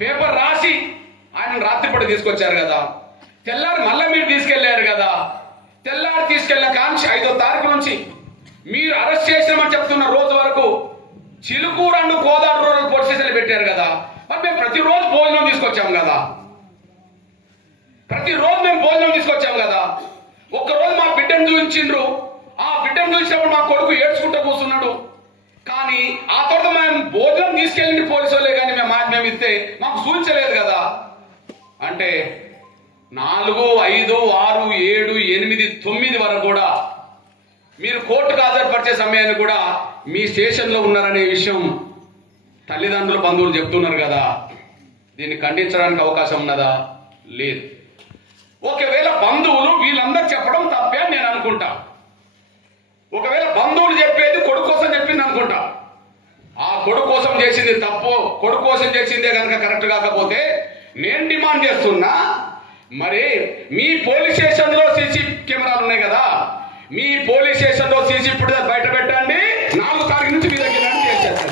Paper రాసి ఆయన రాత్రిపూట తీసుకొచ్చారు కదా, తెల్లారి మళ్ళీ మీరు తీసుకెళ్లారు కదా. తెల్లారి తీసుకెళ్ళిన కాంక్ష 5వ తారీఖు నుంచి మీరు అరెస్ట్ చేసినామని చెప్తున్న రోజు వరకు Chilukuru and Kodad rural police స్టేషన్లు పెట్టారు కదా. మరి మేము ప్రతిరోజు భోజనం తీసుకొచ్చాం కదా, ప్రతిరోజు మేము భోజనం తీసుకొచ్చాం కదా. ఒక్కరోజు మా బిడ్డను చూపించిండ్రు, ఆ బిడ్డను చూసినప్పుడు మా కొడుకు ఏడ్చుకుంటూ కూర్చున్నాడు. కానీ ఆ తర్వాత మేము భోజనం తీసుకెళ్ళింది పోలీసు వాళ్ళే, కానీ మేము ఇస్తే మాకు చూపించలేదు కదా. అంటే 4, 5, 6, 7, 8, 9 వరకు కూడా మీరు కోర్టుకు హాజరుపరిచే సమయాన్ని కూడా మీ స్టేషన్లో ఉన్నారనే విషయం తల్లిదండ్రులు బంధువులు చెప్తున్నారు కదా. దీన్ని ఖండించడానికి అవకాశం ఉన్నదా? లేదు. ఒకవేళ బంధువులు వీళ్ళందరూ చెప్పడం తప్పే అని నేను అనుకుంటా. ఒకవేళ బంధువులు చెప్పేది కొడుకు కోసం చెప్పింది అనుకుంటా. ఆ కొడుకు కోసం చేసింది తప్పు, కొడుకు కోసం చేసిందే కనుక కరెక్ట్ కాకపోతే నేను డిమాండ్ చేస్తున్నా, మరి మీ పోలీస్ స్టేషన్లో సీసీ కెమెరాలు ఉన్నాయి కదా, మీ పోలీస్ స్టేషన్లో సీసీ ఫుటేజ్ బయట పెట్టండి. 4వ తారీఖు నుంచి మీ దగ్గర చేసేస్తారు.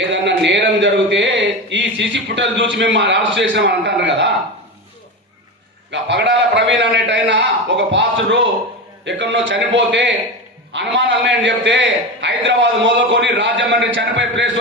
ఏదన్నా నేరం జరిగితే ఈ సీసీ ఫుటేజ్ చూసి మేము అరెస్ట్ చేసినామని అంటారు కదా. పగడాల ప్రవీణ్ అనేటైనా ఒక పాస్టరు ఎక్కడనో చనిపోతే అనుమానాలు ఉన్నాయని చెప్తే హైదరాబాద్ మొదలుకొని రాజమండ్రి చనిపోయే ప్లేస్